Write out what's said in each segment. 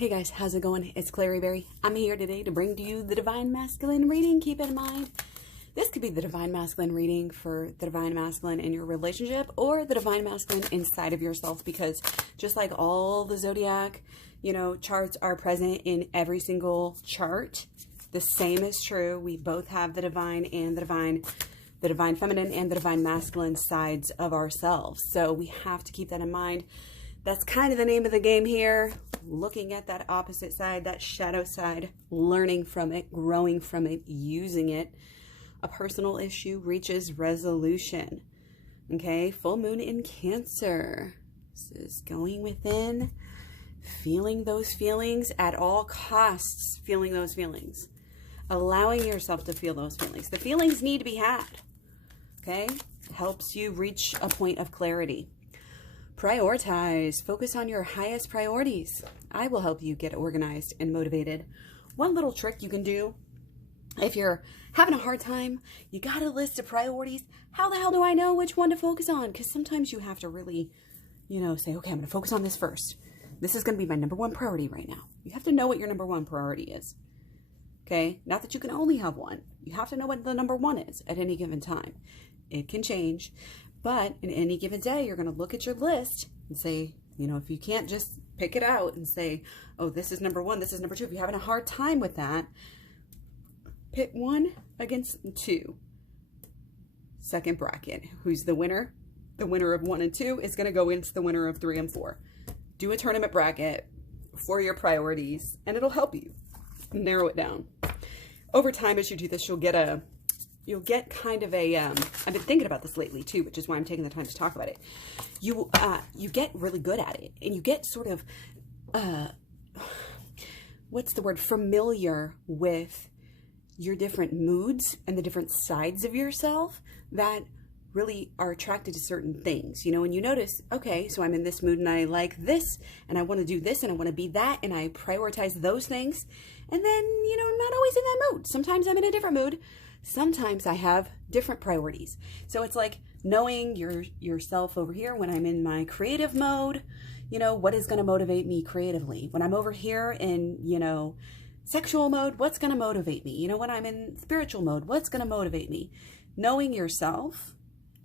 Hey guys, how's it going? It's Klaireeberry. I'm here today to bring to you the Divine Masculine reading. Keep in mind, this could be the Divine Masculine reading for the Divine Masculine in your relationship or the Divine Masculine inside of yourself, because just like all the zodiac, charts are present in every single chart, the same is true. We both have the divine and the divine feminine and the divine masculine sides of ourselves. So we have to keep that in mind. That's kind of the name of the game here. Looking at that opposite side, that shadow side, learning from it, growing from it, using it. A personal issue reaches resolution. Okay, full moon in Cancer. This is going within, feeling those feelings at all costs, feeling those feelings. Allowing yourself to feel those feelings. The feelings need to be had. Okay, helps you reach a point of clarity. Prioritize. Focus on your highest priorities. I will help you get organized and motivated. One little trick you can do, if you're having a hard time, you got a list of priorities. How the hell do I know which one to focus on? Because sometimes you have to really, say, okay, I'm going to focus on this first. This is going to be my number one priority right now. You have to know what your number one priority is. Okay? Not that you can only have one. You have to know what the number one is at any given time. It can change. But in any given day, you're going to look at your list and say, if you can't just pick it out and say, oh, this is number one, this is number two. If you're having a hard time with that, pick one against two. Second bracket. Who's the winner? The winner of 1 and 2 is going to go into the winner of 3 and 4. Do a tournament bracket for your priorities, and it'll help you narrow it down. Over time, as you do this, you'll get kind of a, I've been thinking about this lately too, which is why I'm taking the time to talk about it. You get really good at it, and you get sort of, familiar with your different moods and the different sides of yourself that really are attracted to certain things, and you notice, okay, so I'm in this mood and I like this and I want to do this and I want to be that, and I prioritize those things. And then, I'm not always in that mood. Sometimes I'm in a different mood. Sometimes I have different priorities. So it's like knowing yourself over here when I'm in my creative mode, what is going to motivate me creatively? When I'm over here in, sexual mode, what's going to motivate me? When I'm in spiritual mode, what's going to motivate me? Knowing yourself,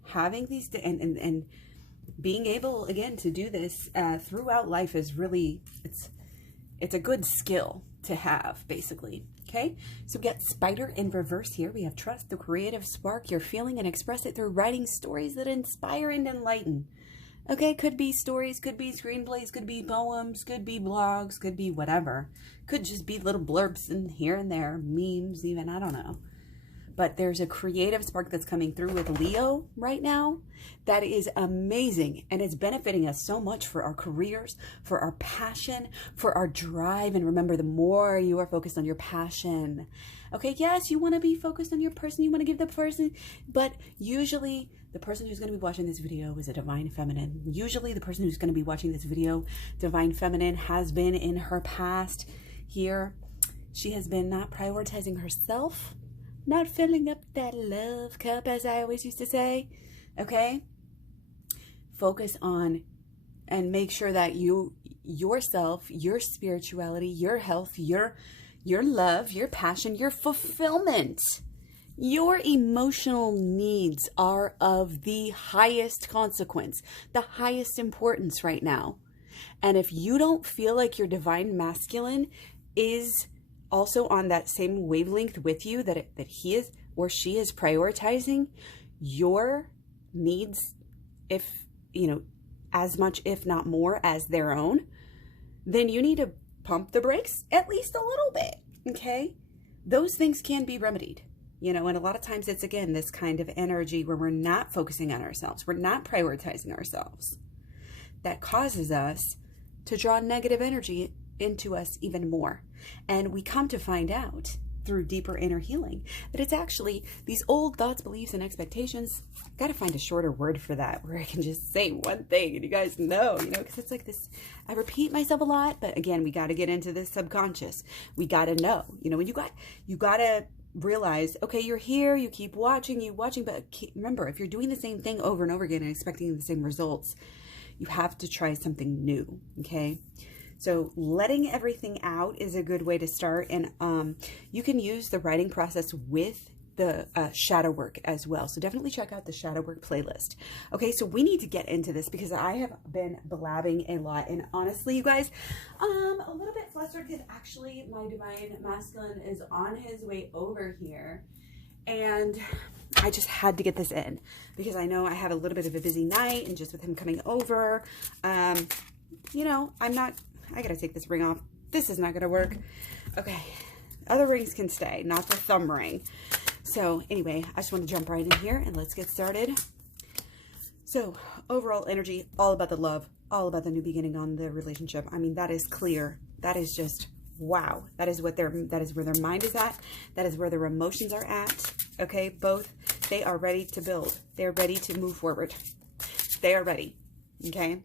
having these, and being able, again, to do this throughout life is really, it's a good skill to have, basically. Okay, so we got Spider in reverse here. We have trust, the creative spark you're feeling, and express it through writing stories that inspire and enlighten. Okay, could be stories, could be screenplays, could be poems, could be blogs, could be whatever. Could just be little blurbs in here and there, memes even, I don't know. But there's a creative spark that's coming through with Leo right now that is amazing, and it's benefiting us so much for our careers, for our passion, for our drive. And remember, the more you are focused on your passion, okay, yes, you want to be focused on your person, you want to give the person, but usually the person who's going to be watching this video is a divine feminine. Usually the person who's going to be watching this video, divine feminine, has been in her past here. She has been not prioritizing herself, not filling up that love cup, as I always used to say, okay? Focus on and make sure that yourself, your spirituality, your health, your love, your passion, your fulfillment, your emotional needs are of the highest consequence, the highest importance right now. And if you don't feel like your divine masculine is also on that same wavelength with you, that he is or she is prioritizing your needs, if as much if not more as their own, then you need to pump the brakes at least a little bit. Okay, those things can be remedied, and a lot of times it's, again, this kind of energy where we're not focusing on ourselves, we're not prioritizing ourselves, that causes us to draw negative energy into us even more. And we come to find out through deeper inner healing that it's actually these old thoughts, beliefs, and expectations. Got to find a shorter word for that where I can just say one thing and you guys know, because it's like this, I repeat myself a lot, but again, we got to get into this subconscious. We got to know, when you got to realize, okay, you're here, you keep watching, but remember, if you're doing the same thing over and over again and expecting the same results, you have to try something new, okay? So letting everything out is a good way to start. And you can use the writing process with the shadow work as well. So definitely check out the shadow work playlist. Okay, so we need to get into this because I have been blabbing a lot. And honestly, you guys, a little bit flustered because actually my divine masculine is on his way over here. And I just had to get this in because I know I have a little bit of a busy night, and just with him coming over, you know, I gotta take this ring off. This is not gonna work. Okay, other rings can stay, not the thumb ring. So anyway, I just want to jump right in here and let's get started. So overall energy, all about the love, all about the new beginning on the relationship. I mean, that is clear. That is just, wow. That is where their mind is at. That is where their emotions are at. Okay, both, they are ready to build. They're ready to move forward. They are ready. Okay,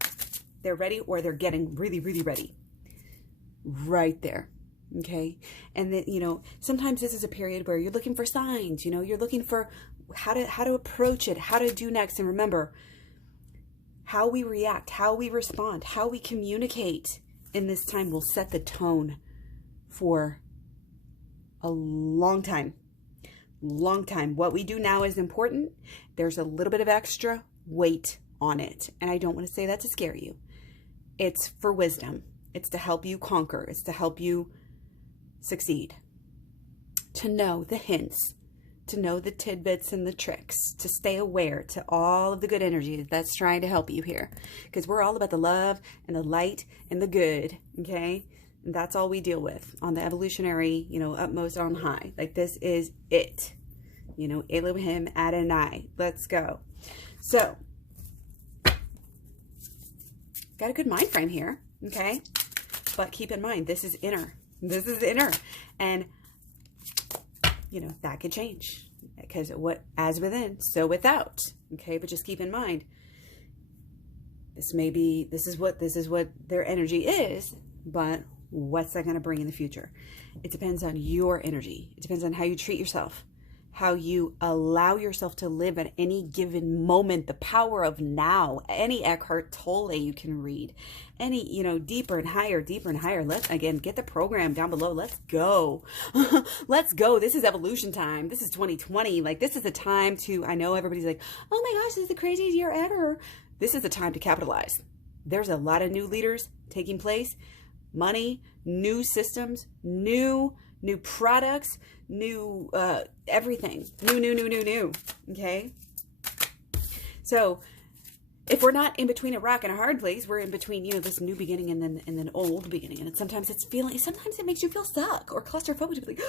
they're ready, or they're getting really, really ready. Right there. Okay. And then, you know, sometimes this is a period where you're looking for signs, you know, you're looking for how to approach it, how to do next. And remember, how we react, how we respond, how we communicate in this time will set the tone for a long time. Long time. What we do now is important. There's a little bit of extra weight on it. And I don't want to say that to scare you. It's for wisdom. It's to help you conquer. It's to help you succeed, to know the hints, to know the tidbits and the tricks, to stay aware to all of the good energy that's trying to help you here, because we're all about the love and the light and the good. Okay, and that's all we deal with on the evolutionary, you know, utmost on high. Like, this is it, you know, Elohim Adonai. Let's go. So got a good mind frame here. Okay, but keep in mind, this is inner. This is inner, and you know, that could change, because what, as within, so without. Okay, but just keep in mind, this is what their energy is, but what's that going to bring in the future? It depends on your energy. It depends on how you treat yourself, how you allow yourself to live at any given moment, the power of now. Any Eckhart Tolle you can read, any, you know, deeper and higher. Let's, again, get the program down below. Let's go. Let's go. This is evolution time. This is 2020. Like, this is the time to, I know everybody's like, oh my gosh, this is the craziest year ever. This is the time to capitalize. There's a lot of new leaders taking place, money, new systems, new products, new everything, new. Okay, so if we're not in between a rock and a hard place, we're in between, you know, this new beginning and then old beginning. And sometimes it makes you feel stuck or claustrophobic, like,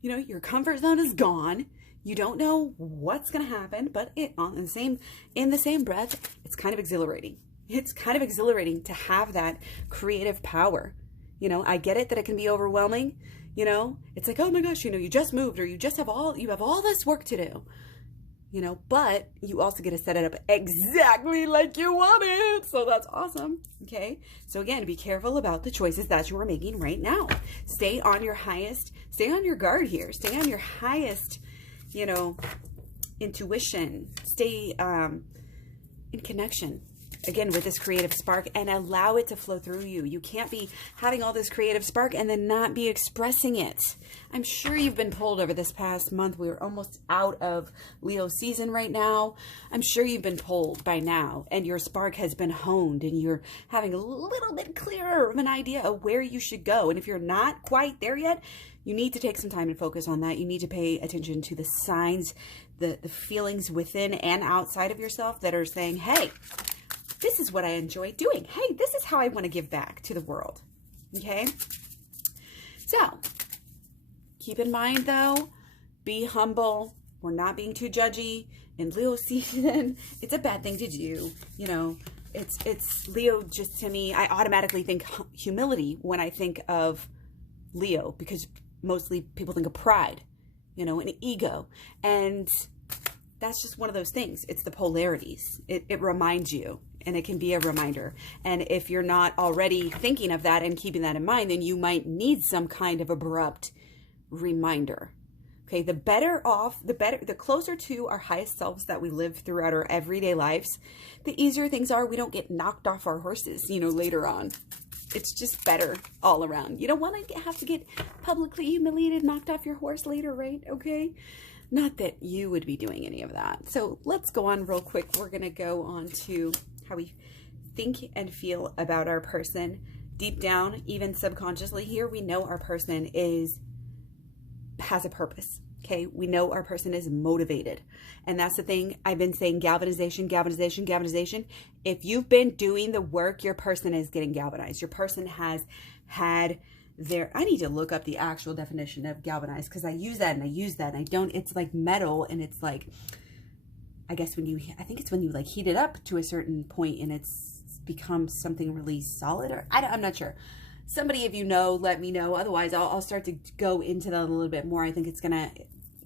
you know, your comfort zone is gone. You don't know what's going to happen, but in the same breath, it's kind of exhilarating. It's kind of exhilarating to have that creative power. You know, I get it that it can be overwhelming. You know, it's like, oh my gosh, you know, you just moved, or you have all this work to do, you know, but you also get to set it up exactly like you want it. So that's awesome. Okay. So again, be careful about the choices that you are making right now. Stay on your guard here. Stay on your highest, you know, intuition. Stay in connection, again, with this creative spark, and allow it to flow through you. You can't be having all this creative spark and then not be expressing it. I'm sure you've been pulled over this past month. We're almost out of Leo season right now. I'm sure you've been pulled by now, and your spark has been honed, and you're having a little bit clearer of an idea of where you should go. And if you're not quite there yet, you need to take some time and focus on that. You need to pay attention to the signs, the feelings within and outside of yourself that are saying, hey, this is what I enjoy doing. Hey, this is how I want to give back to the world. Okay? So, keep in mind though, be humble. We're not being too judgy. In Leo season, it's a bad thing to do. You know, it's Leo, just to me, I automatically think humility when I think of Leo, because mostly people think of pride, you know, and ego. And that's just one of those things. It's the polarities. It reminds you, and it can be a reminder. And if you're not already thinking of that and keeping that in mind, then you might need some kind of abrupt reminder. Okay, the closer to our highest selves that we live throughout our everyday lives, the easier things are. We don't get knocked off our horses, later on. It's just better all around. You don't want to have to get publicly humiliated, knocked off your horse later, right? Okay. Not that you would be doing any of that. So let's go on real quick. We're going to go on to how we think and feel about our person. Deep down, even subconsciously here, we know our person has a purpose. Okay, we know our person is motivated. And that's the thing I've been saying, galvanization, galvanization, galvanization. If you've been doing the work, your person is getting galvanized. Your person has had I need to look up the actual definition of galvanized, because I use that and I use that and I don't, it's like metal, and it's like, I think it's when you like heat it up to a certain point and it's become something really solid, or I'm not sure. Somebody, if you know, let me know. Otherwise, I'll start to go into that a little bit more. I think it's going to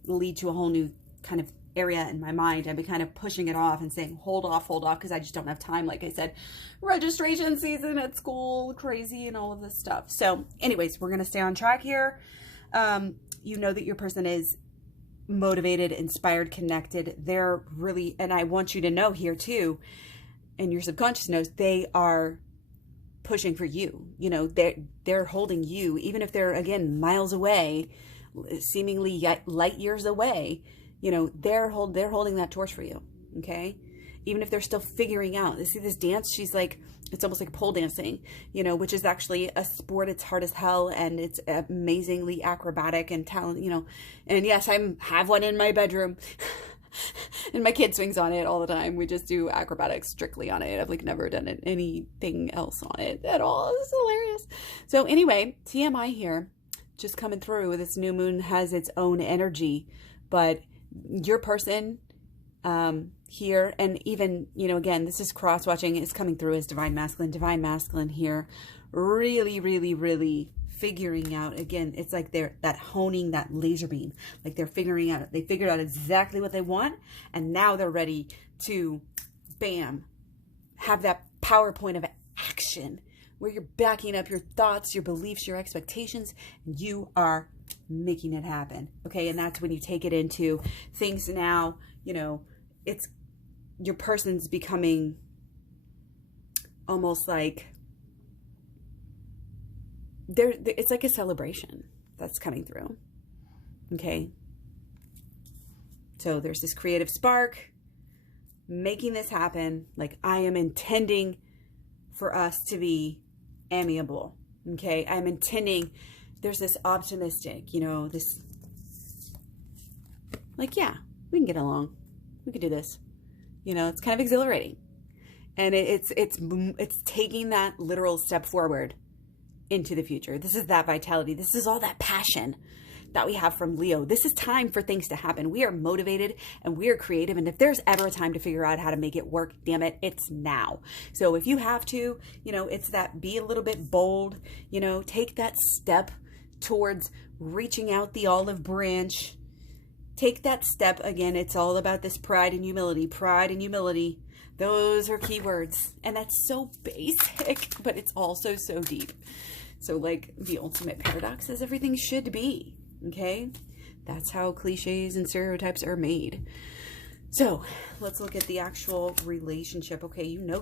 lead to a whole new kind of area in my mind. I've been kind of pushing it off and saying, hold off, because I just don't have time. Like I said, registration season at school, crazy, and all of this stuff. So anyways, we're going to stay on track here. You know that your person is motivated, inspired, connected. They're really, and I want you to know here too, and your subconscious knows, they are pushing for you. They're holding you, even if they're, again, miles away, seemingly light years away. They're holding that torch for you. Okay, even if they're still figuring out. You see this dance? She's like, it's almost like pole dancing, which is actually a sport. It's hard as hell, and it's amazingly acrobatic and talent. And yes, I have one in my bedroom. And my kid swings on it all the time. We just do acrobatics strictly on it. I've like never done anything else on it at all. It's hilarious. So anyway, TMI here, just coming through. This new moon has its own energy, but your person here, and even, again, this is cross-watching, is coming through as divine masculine here, really, really, really figuring out, again, it's like they're honing that laser beam, like they figured out exactly what they want, and now they're ready to, bam, have that PowerPoint of action where you're backing up your thoughts, your beliefs, your expectations, and you are making it happen. Okay, and that's when you take it into things now, it's your person's becoming almost like it's like a celebration that's coming through. Okay, so there's this creative spark making this happen. Like, I am intending for us to be amiable. Okay, I'm intending, there's this optimistic, this, like, yeah, we can get along, we could do this, it's kind of exhilarating, and it's taking that literal step forward into the future. This is that vitality. This is all that passion that we have from Leo. This is time for things to happen. We are motivated and we are creative. And if there's ever a time to figure out how to make it work, damn it, it's now. So if you have to, it's that, be a little bit bold, take that step towards reaching out the olive branch. Take that step. Again, it's all about this pride and humility. Pride and humility. Those are key words. And that's so basic, but it's also so deep. So like the ultimate paradox is everything should be. Okay? That's how cliches and stereotypes are made. So let's look at the actual relationship. Okay, you know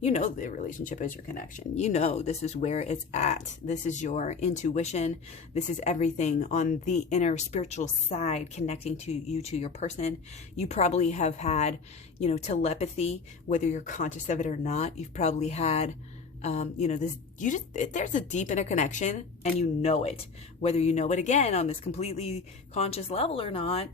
the relationship is your connection. This is where it's at. This is your intuition. This is everything on the inner spiritual side connecting to your person. You probably have had, telepathy, whether you're conscious of it or not. You've probably had there's a deep interconnection, and it, whether you know it, again, on this completely conscious level or not.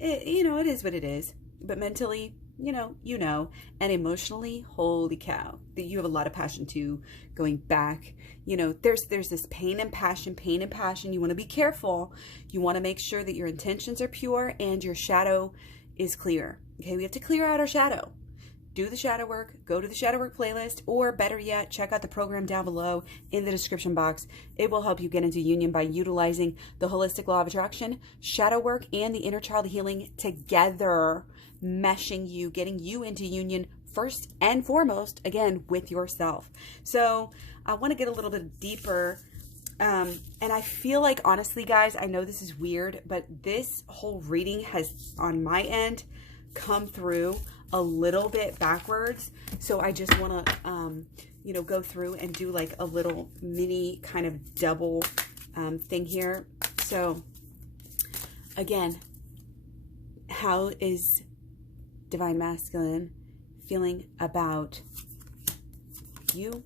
It is what it is. But mentally, and emotionally, holy cow, that you have a lot of passion to going back. There's this pain and passion. You want to be careful. You want to make sure that your intentions are pure and your shadow is clear. Okay, we have to clear out our shadow. Do the shadow work, go to the shadow work playlist, or better yet, check out the program down below in the description box. It will help you get into union by utilizing the holistic law of attraction, shadow work, and the inner child healing together, meshing you, getting you into union first and foremost, again, with yourself. So I want to get a little bit deeper And I feel like, honestly, guys, I know this is weird, but this whole reading has, on my end, come through a little bit backwards. So I just want to, you know, go through and do like a little mini kind of double thing here. So again, how is Divine Masculine feeling about you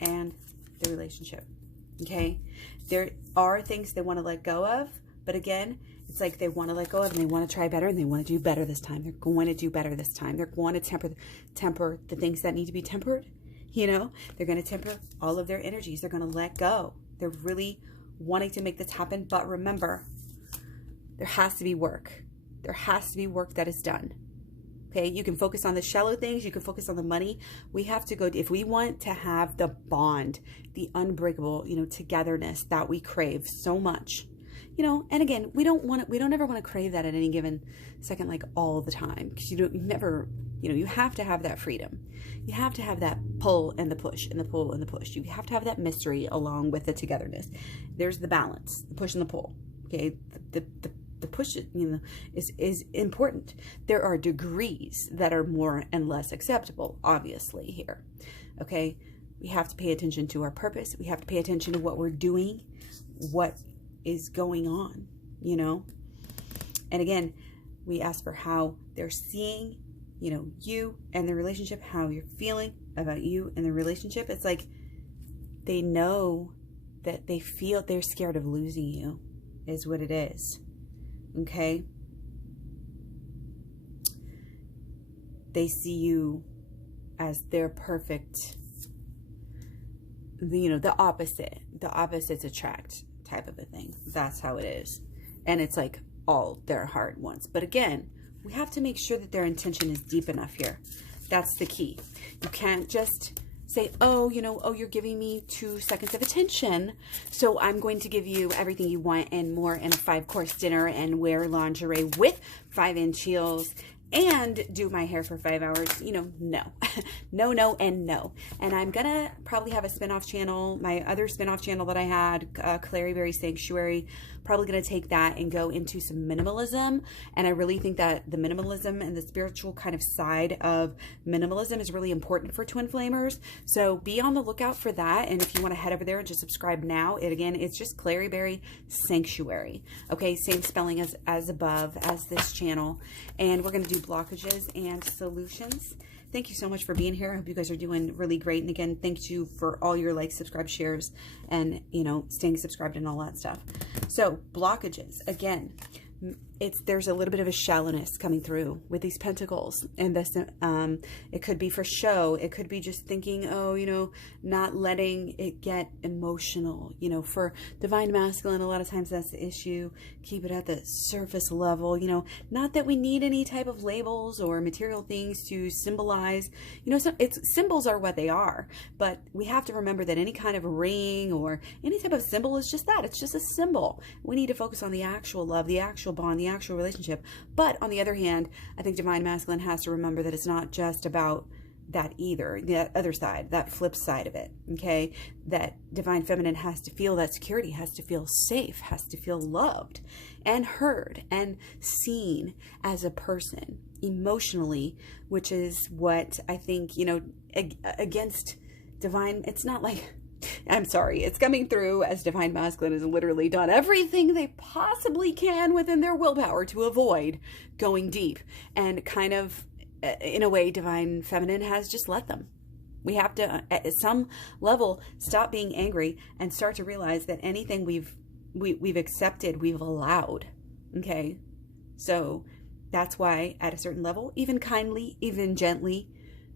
and the relationship? Okay, there are things they want to let go of, but again, it's like they want to let go of and they want to try better and they want to do better this time. They're going to do better this time. They're going to temper the things that need to be tempered. You know, they're going to temper all of their energies. They're going to let go. They're really wanting to make this happen. But remember, there has to be work. There has to be work that is done. Okay, you can focus on the shallow things. You can focus on the money. We have to go, if we want to have the bond, the unbreakable, you know, togetherness that we crave so much, you know, and again, we don't ever want to crave that at any given second, like all the time, because you never, you know, you have to have that freedom. You have to have that pull and the push and the pull and the push. You have to have that mystery along with the togetherness. There's the balance, the push and the pull. Okay, the push, you know, is important. There are degrees that are more and less acceptable, obviously, here. Okay, we have to pay attention to our purpose. We have to pay attention to what we're doing, what is going on, you know. And again, we ask for how they're seeing, you know, you and the relationship, how you're feeling about you and the relationship. It's like they know that they feel they're scared of losing you, is what it is. Okay, they see you as their perfect, you know, the opposites attract type of a thing. That's how it is. And it's like all their heart wants. But again, we have to make sure that their intention is deep enough here. That's the key. You can't just say, oh, you know, oh, you're giving me 2 seconds of attention, so I'm going to give you everything you want and more in a 5-course dinner and wear lingerie with 5-inch heels and do my hair for 5 hours. You know, no. No, and no. And I'm gonna probably have a spinoff channel, my other spinoff channel that I had, Klaireeberry Sanctuary, probably gonna take that and go into some minimalism. And I really think that the minimalism and the spiritual kind of side of minimalism is really important for twin flamers. So be on the lookout for that. And if you want to head over there and just subscribe now, it's just Klaireeberry Sanctuary. Okay, same spelling as above as this channel. And we're gonna do blockages and solutions. Thank you so much for being here. I hope you guys are doing really great. And again, thank you for all your likes, subscribe, shares, and, you know, staying subscribed and all that stuff. So blockages, again, there's a little bit of a shallowness coming through with these pentacles, and this it could be for show, it could be just thinking, oh, you know, not letting it get emotional. You know, for Divine Masculine, a lot of times that's the issue. Keep it at the surface level. You know, not that we need any type of labels or material things to symbolize, you know, symbols are what they are, but we have to remember that any kind of ring or any type of symbol is just that. It's just a symbol. We need to focus on the actual love, the actual bond, the actual relationship. But on the other hand, I think Divine Masculine has to remember that it's not just about that either, the other side, that flip side of it. Okay, that Divine Feminine has to feel that security, has to feel safe, has to feel loved and heard and seen as a person emotionally, which is what I think, you know, against Divine, it's not like, I'm sorry, it's coming through as Divine Masculine has literally done everything they possibly can within their willpower to avoid going deep. And kind of, in a way, Divine Feminine has just let them. We have to, at some level, stop being angry and start to realize that anything we've accepted, we've allowed. Okay? So that's why, at a certain level, even kindly, even gently,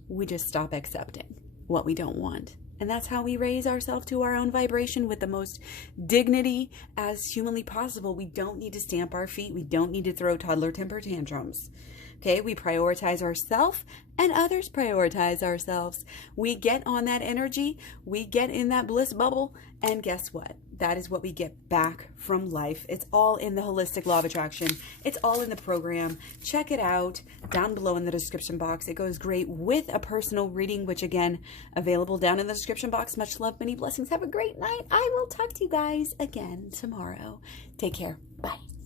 we just stop accepting what we don't want. And that's how we raise ourselves to our own vibration with the most dignity as humanly possible. We don't need to stamp our feet. We don't need to throw toddler temper tantrums. Okay, we prioritize ourselves and others prioritize ourselves. We get on that energy, we get in that bliss bubble, and guess what? That is what we get back from life. It's all in the holistic law of attraction. It's all in the program. Check it out down below in the description box. It goes great with a personal reading, which again, available down in the description box. Much love, many blessings. Have a great night. I will talk to you guys again tomorrow. Take care. Bye.